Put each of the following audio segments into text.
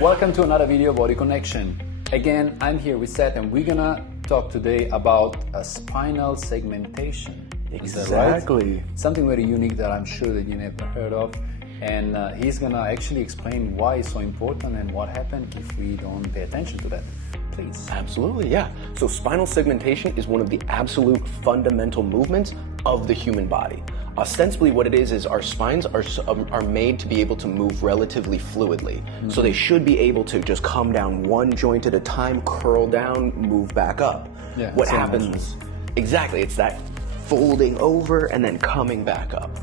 Welcome to another video about reconnection. Again, I'm here with Seth and we're gonna talk today about a spinal segmentation. Exactly. Right? Something very unique that I'm sure that you never heard of. And he's gonna actually explain why it's so important and what happens if we don't pay attention to that. Please. Absolutely, yeah. So spinal segmentation is one of the absolute fundamental movements of the human body. Ostensibly what it is our spines are made to be able to move relatively fluidly. Mm-hmm. So they should be able to just come down one joint at a time, curl down, move back up. Yeah, what happens, exactly, it's that folding over and then coming back up.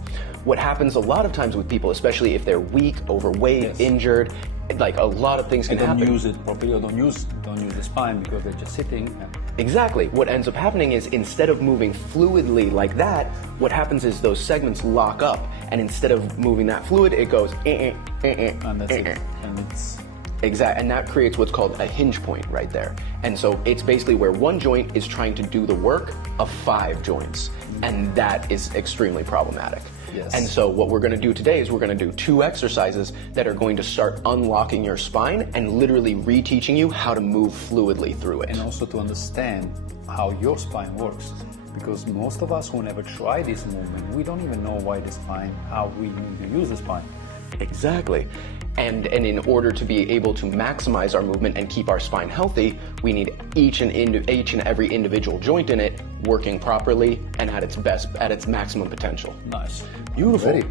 What happens a lot of times with people, especially if they're weak, overweight, yes, injured, like a lot of things can happen. Don't use it properly, or don't use the spine because they're just sitting. Exactly. What ends up happening is instead of moving fluidly like that, what happens is those segments lock up, and instead of moving that fluid, it goes and that's it. And it's exact, and that creates what's called a hinge point right there. And so it's basically where one joint is trying to do the work of 5 joints, and that is extremely problematic. Yes. And so what we're going to do today is we're going to do 2 exercises that are going to start unlocking your spine and literally reteaching you how to move fluidly through it. And also to understand how your spine works. Because most of us who never try this movement, we don't even know why the spine, how we need to use the spine. Exactly. And in order to be able to maximize our movement and keep our spine healthy, we need each and every individual joint in it working properly and at its best, at its maximum potential. Nice. Beautiful. Ready.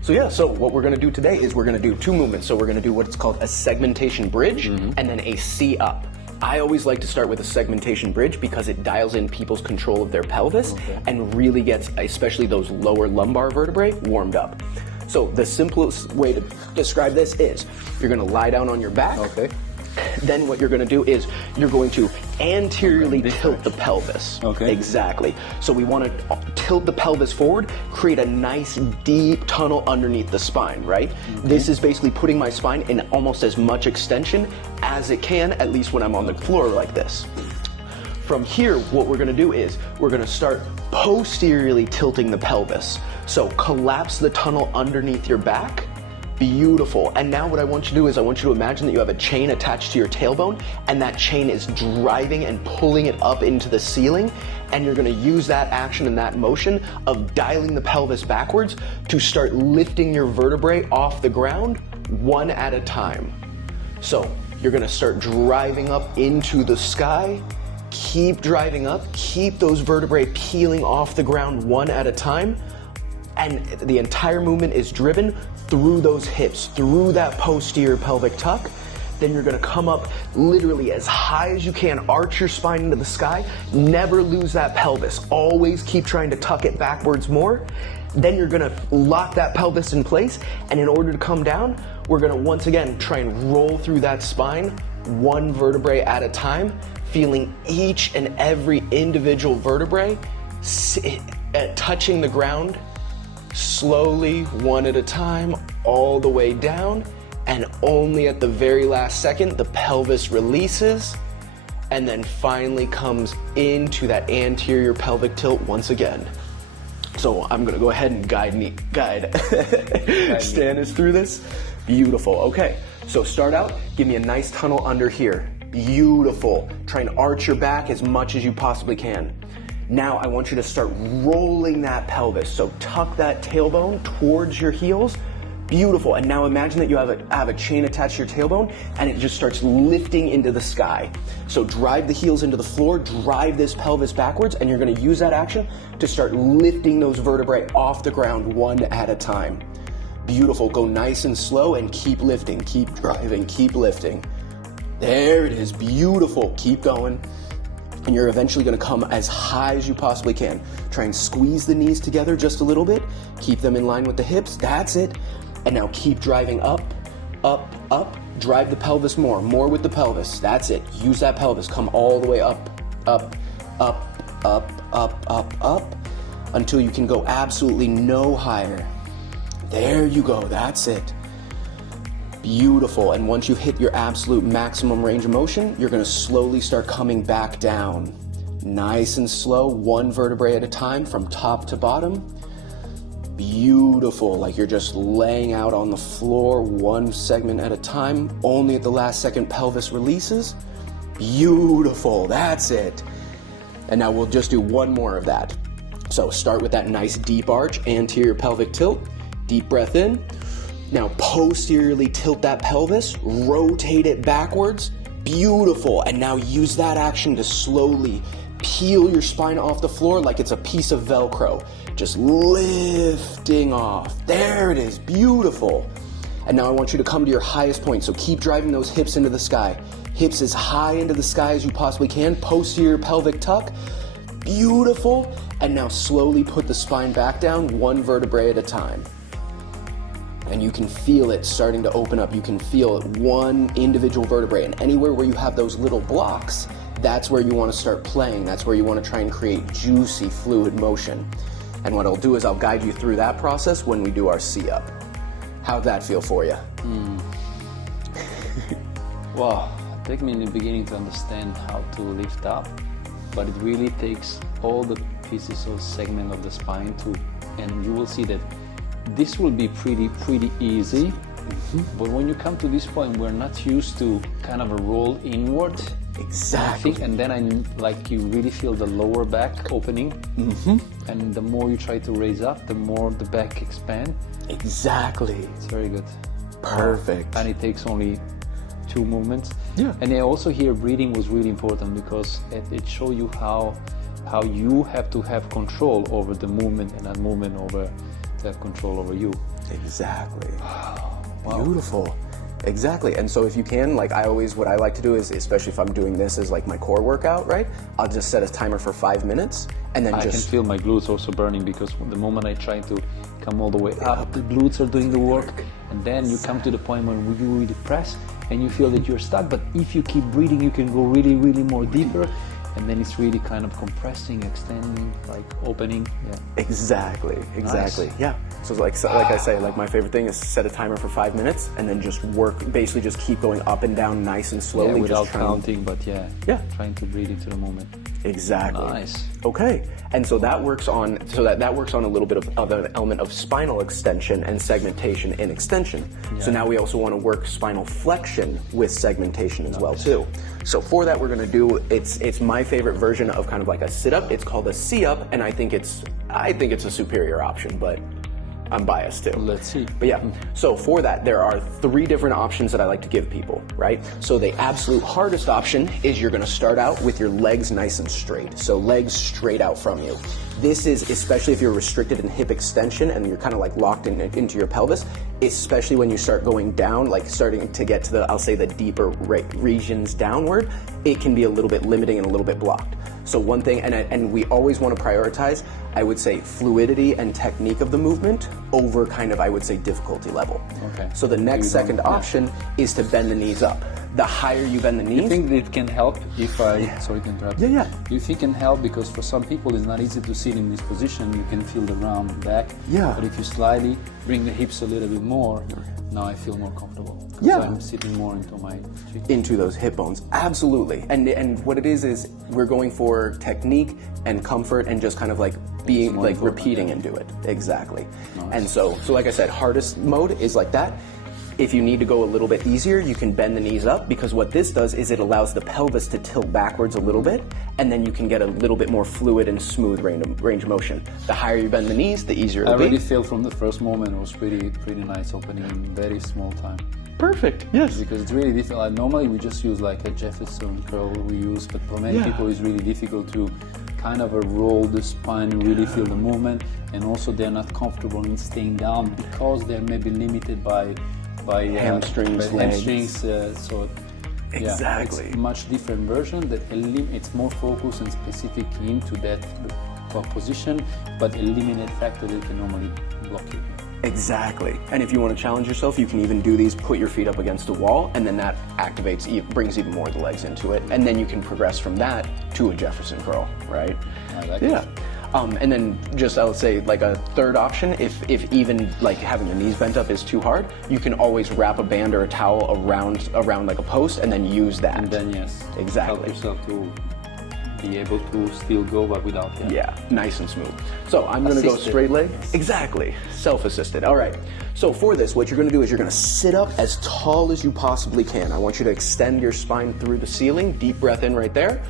So yeah, so what we're gonna do today is we're gonna do 2 movements. So we're gonna do what's called a segmentation bridge and then a C up. I always like to start with a segmentation bridge because it dials in people's control of their pelvis and really gets, especially those lower lumbar vertebrae, warmed up. So the simplest way to describe this is you're going to lie down on your back. Okay. Then what you're going to do is you're going to anteriorly tilt the pelvis. Okay. Exactly. So we want to tilt the pelvis forward, create a nice deep tunnel underneath the spine, right? Okay. This is basically putting my spine in almost as much extension as it can, at least when I'm on the floor like this. From here, what we're going to do is we're going to start posteriorly tilting the pelvis. So collapse the tunnel underneath your back. Beautiful. And now what I want you to do is I want you to imagine that you have a chain attached to your tailbone and that chain is driving and pulling it up into the ceiling, and you're going to use that action and that motion of dialing the pelvis backwards to start lifting your vertebrae off the ground one at a time. So you're going to start driving up into the sky. Keep driving up, keep those vertebrae peeling off the ground one at a time, and the entire movement is driven through those hips, through that posterior pelvic tuck. Then you're gonna come up literally as high as you can, arch your spine into the sky, never lose that pelvis, always keep trying to tuck it backwards more. Then you're gonna lock that pelvis in place, and in order to come down, we're gonna once again try and roll through that spine, one vertebrae at a time, feeling each and every individual vertebrae touching the ground slowly, one at a time, all the way down, and only at the very last second, the pelvis releases and then finally comes into that anterior pelvic tilt once again. So I'm gonna go ahead and guide Stan us through this. Beautiful. Okay, so start out, give me a nice tunnel under here. Beautiful. Try and arch your back as much as you possibly can. Now I want you to start rolling that pelvis. So tuck that tailbone towards your heels. Beautiful. And now imagine that you have a chain attached to your tailbone and it just starts lifting into the sky. So drive the heels into the floor, drive this pelvis backwards, and you're going to use that action to start lifting those vertebrae off the ground one at a time. Beautiful. Go nice and slow and keep lifting, keep driving, keep lifting. There it is, beautiful. Keep going. And you're eventually gonna come as high as you possibly can. Try and squeeze the knees together just a little bit. Keep them in line with the hips, that's it. And now keep driving up, up, up. Drive the pelvis more with the pelvis, that's it. Use that pelvis, come all the way up, up, up, up, up, up, up, until you can go absolutely no higher. There you go, that's it. Beautiful. And once you've hit your absolute maximum range of motion, you're going to slowly start coming back down. Nice and slow, one vertebrae at a time from top to bottom. Beautiful, like you're just laying out on the floor, one segment at a time, only at the last second pelvis releases. Beautiful, that's it. And now we'll just do one more of that. So start with that nice deep arch, anterior pelvic tilt, deep breath in. Now posteriorly tilt that pelvis, rotate it backwards. Beautiful, and now use that action to slowly peel your spine off the floor like it's a piece of Velcro. Just lifting off. There it is, beautiful. And now I want you to come to your highest point, so keep driving those hips into the sky. Hips as high into the sky as you possibly can, posterior pelvic tuck. Beautiful. And now slowly put the spine back down, one vertebrae at a time. And you can feel it starting to open up. You can feel it, one individual vertebrae. And anywhere where you have those little blocks, that's where you want to start playing. That's where you want to try and create juicy, fluid motion. And what I'll do is I'll guide you through that process when we do our C-up. How'd that feel for you? Well, it took me in the beginning to understand how to lift up, but it really takes all the pieces of segment of the spine and you will see that this will be pretty easy. But when you come to this point, we're not used to kind of a roll inward. Exactly. And then you really feel the lower back opening. And the more you try to raise up, the more the back expand. Exactly. It's very good. Perfect. And it takes only 2 movements. Yeah. And I also here breathing was really important because it shows you how you have to have control over the movement and that movement over to have control over you. Exactly. Wow. Beautiful. Exactly. And so if you can, what I like to do is, especially if I'm doing this as like my core workout, right? I'll just set a timer for 5 minutes and then I can feel my glutes also burning because the moment I try to come all the way up, the glutes are doing the work. And then you come to the point when you really press and you feel that you're stuck. But if you keep breathing, you can go really more deeper. And then it's really kind of compressing, extending, like opening. Yeah. Exactly. Nice. Yeah. So like I say, like my favorite thing is set a timer for 5 minutes and then just work, basically just keep going up and down nice and slowly. Yeah, without counting, but trying to breathe into the moment. Exactly. Nice. Okay. And so that works on that works on a little bit of an element of spinal extension and segmentation in extension. Yeah. So now we also want to work spinal flexion with segmentation as well too. So for that we're going to do it's my favorite version of kind of like a sit-up. It's called a C-up, and I think it's a superior option, but I'm biased too. Let's see. But yeah, so for that, there are 3 different options that I like to give people, right? So the absolute hardest option is you're gonna start out with your legs nice and straight. So legs straight out from you. This is, especially if you're restricted in hip extension and you're kind of like locked into your pelvis, especially when you start going down, like starting to get to I'll say the deeper regions downward, it can be a little bit limiting and a little bit blocked. So one thing, and we always want to prioritize, I would say, fluidity and technique of the movement over kind of, I would say, difficulty level. Okay. So the next second option is to bend the knees up. The higher you bend the knees... You think it can help if I... Sorry to interrupt. Yeah. Do you think it can help? Because for some people it's not easy to sit in this position. You can feel the round back. Yeah. But if you slightly bring the hips a little bit more, now I feel more comfortable. Yeah. I'm sitting more into my... Into those hip bones. Absolutely. And what it is we're going for technique and comfort and just kind of like being like repeating and do it. Exactly. Nice. And so like I said, hardest mode is like that. If you need to go a little bit easier, you can bend the knees up, because what this does is it allows the pelvis to tilt backwards a little bit, and then you can get a little bit more fluid and smooth range of motion. The higher you bend the knees, the easier it'll be. I already feel from the first moment it was pretty nice opening in very small time. Perfect, yes. Because it's really difficult. Normally we just use like a Jefferson curl we use, but for many people it's really difficult to kind of roll the spine and really feel the movement, and also they're not comfortable in staying down because they're maybe limited by hamstrings. So exactly. It's a much different version that it's more focused and specific into that position, but eliminate factor that can normally block you. Exactly. And if you want to challenge yourself, you can even do these, put your feet up against a wall, and then that brings even more of the legs into it, and then you can progress from that to a Jefferson curl, right? I like it. And then just, I would say, like a third option, if even like having the knees bent up is too hard, you can always wrap a band or a towel around like a post and then use that. And then, yes, exactly. Help yourself to be able to still go, but without. Yeah, nice and smooth. So I'm gonna go straight leg. Exactly, self-assisted. All right, so for this, what you're gonna do is you're gonna sit up as tall as you possibly can. I want you to extend your spine through the ceiling. Deep breath in right there.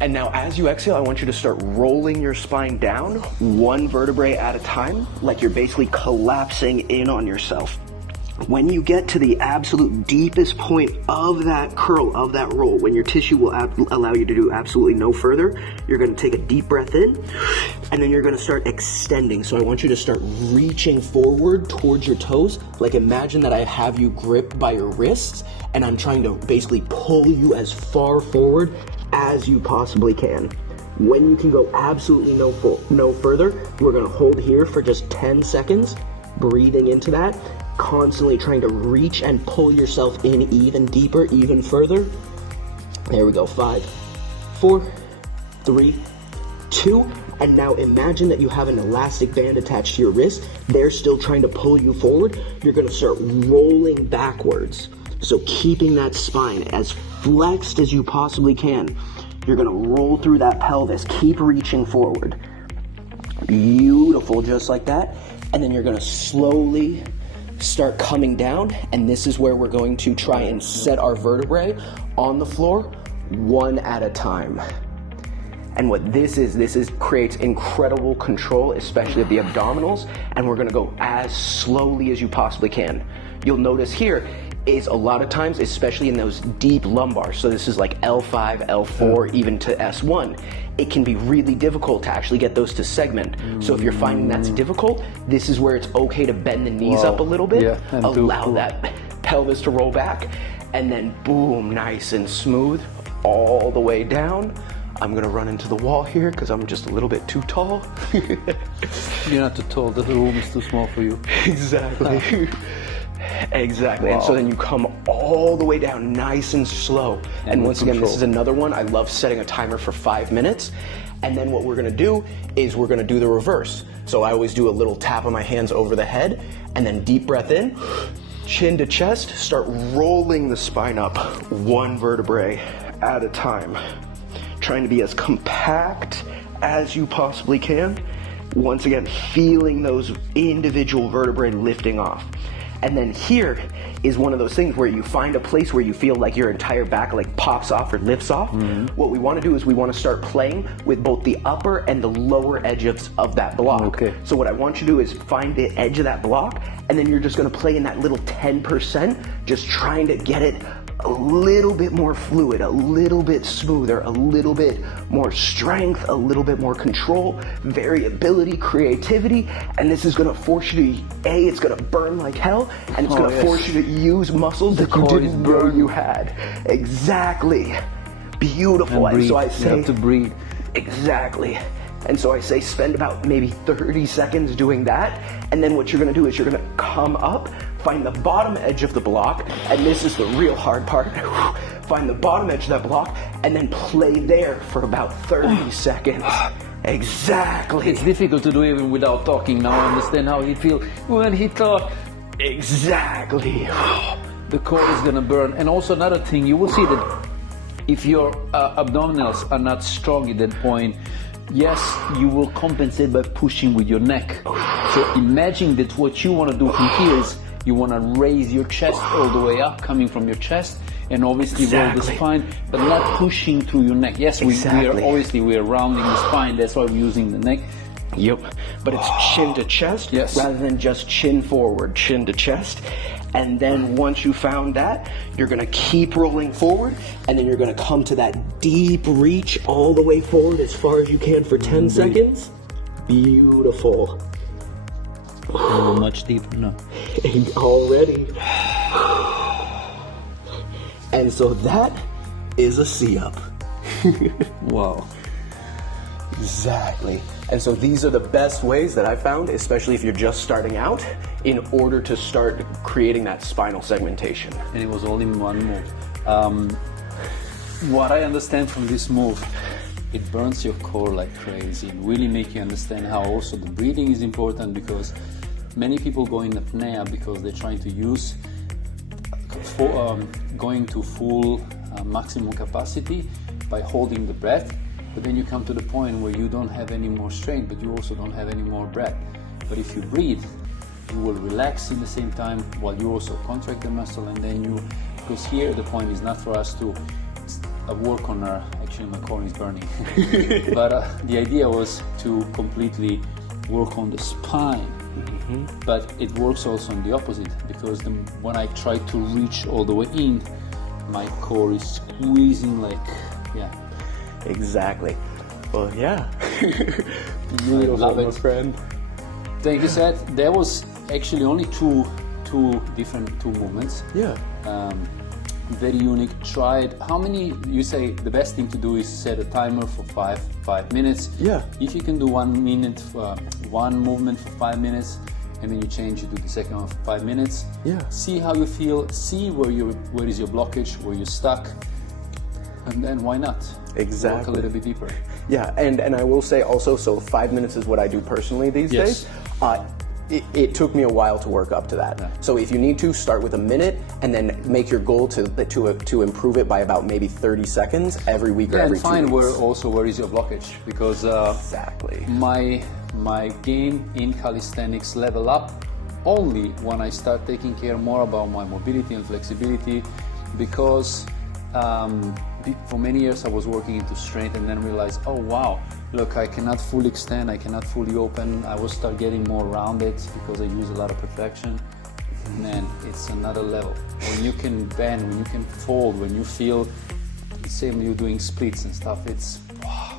And now as you exhale, I want you to start rolling your spine down, one vertebrae at a time, like you're basically collapsing in on yourself. When you get to the absolute deepest point of that curl, of that roll, when your tissue will allow you to do absolutely no further, you're gonna take a deep breath in, and then you're gonna start extending. So I want you to start reaching forward towards your toes. Like imagine that I have you gripped by your wrists, and I'm trying to basically pull you as far forward as you possibly can. When you can go absolutely no further, we're gonna hold here for just 10 seconds, breathing into that, constantly trying to reach and pull yourself in even deeper, even further. There we go, 5, 4, 3, 2, and now imagine that you have an elastic band attached to your wrist. They're still trying to pull you forward. You're gonna start rolling backwards. So keeping that spine as flexed as you possibly can. You're gonna roll through that pelvis, keep reaching forward. Beautiful, just like that. And then you're gonna slowly start coming down, and this is where we're going to try and set our vertebrae on the floor one at a time. And what this is creates incredible control, especially of the abdominals, and we're gonna go as slowly as you possibly can. You'll notice here is a lot of times, especially in those deep lumbars, so this is like L5, L4, even to S1, it can be really difficult to actually get those to segment. So if you're finding that's difficult, this is where it's okay to bend the knees up a little bit, allow that pelvis to roll back, and then boom, nice and smooth, all the way down. I'm gonna run into the wall here because I'm just a little bit too tall. You're not too tall, the room is too small for you. Exactly. Exactly. Wow. And so then you come all the way down nice and slow. And once again, this is another one. I love setting a timer for 5 minutes. And then what we're gonna do is we're gonna do the reverse. So I always do a little tap of my hands over the head, and then deep breath in, chin to chest, start rolling the spine up one vertebrae at a time. Trying to be as compact as you possibly can. Once again, feeling those individual vertebrae lifting off. And then here is one of those things where you find a place where you feel like your entire back like pops off or lifts off. What we want to do is we want to start playing with both the upper and the lower edge of that block. Okay. So what I want you to do is find the edge of that block, and then you're just going to play in that little 10%, just trying to get it a little bit more fluid, a little bit smoother, a little bit more strength, a little bit more control, variability, creativity, and this is gonna force you to, it's gonna burn like hell, and it's gonna force you to use muscles that you didn't know you had. Exactly. Beautiful. And so I say, you have to breathe. Exactly. And so I say spend about maybe 30 seconds doing that, and then what you're gonna do is you're gonna come up, find the bottom edge of the block, and this is the real hard part. Find the bottom edge of that block, and then play there for about 30 seconds. Exactly. It's difficult to do even without talking. Now I understand how he feels when he talks. Exactly. The core is gonna burn. And also another thing, you will see that if your abdominals are not strong at that point, yes, you will compensate by pushing with your neck. So imagine that what you want to do from here is you want to raise your chest all the way up, coming from your chest, and obviously roll the spine, but not pushing through your neck. Yes, we are rounding the spine, that's why we're using the neck. Yep, but it's chin to chest rather than just chin forward, chin to chest. And then once you found that, you're gonna keep rolling forward, and then you're gonna come to that deep reach all the way forward as far as you can for 10 seconds. Beautiful. Oh, much deeper now. Already. And so that is a C-up. Wow. Exactly. And so these are the best ways that I found, especially if you're just starting out, in order to start creating that spinal segmentation. And it was all in one move. What I understand from this move, it burns your core like crazy. It really makes you understand how also the breathing is important, because many people go in apnea because they're trying to use going to full maximum capacity, by holding the breath, but then you come to the point where you don't have any more strength, but you also don't have any more breath. But if you breathe, you will relax in the same time while you also contract the muscle, and then you, because here the point is not for us to work on our, actually my core is burning, but the idea was to completely work on the spine. But it works also on the opposite, because when I try to reach all the way in, my core is squeezing like, yeah. Exactly. Well, yeah. Beautiful, my friend. Thank you, Seth. There was actually only two different movements. Yeah. Very unique. Try it. How many? You say the best thing to do is set a timer for five minutes. Yeah. If you can do 1 minute, one movement for 5 minutes, and then you change it to the second one for 5 minutes. Yeah. See how you feel. See where is your blockage, where you're stuck, and then why not? Exactly. Work a little bit deeper. Yeah, and I will say also, so 5 minutes is what I do personally these days. It took me a while to work up to that. Yeah. So if you need to, start with a minute and then make your goal to improve it by about maybe 30 seconds every week or every 2 and weeks. find where is your blockage, because Exactly. my game in calisthenics level up only when I start taking care more about my mobility and flexibility, because for many years I was working into strength and then realized, oh wow, look, I cannot fully extend, I cannot fully open. I will start getting more rounded because I use a lot of protraction. Man, it's another level. When you can bend, when you can fold, when you feel the same, you're doing splits and stuff, it's wow,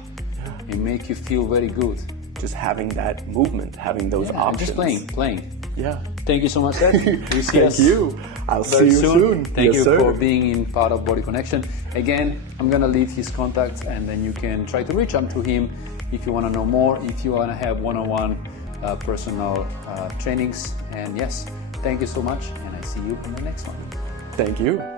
it makes you feel very good. Just having that movement, having those options. Just playing. Yeah. Thank you so much, Seth. We see Thank us you. I'll see you soon. Thank Yes, you sir. for being in part of Body Connection. Again, I'm gonna leave his contacts, and then you can try to reach out to him if you want to know more, if you want to have one-on-one personal trainings. And yes, thank you so much, and I see you in the next one. Thank you.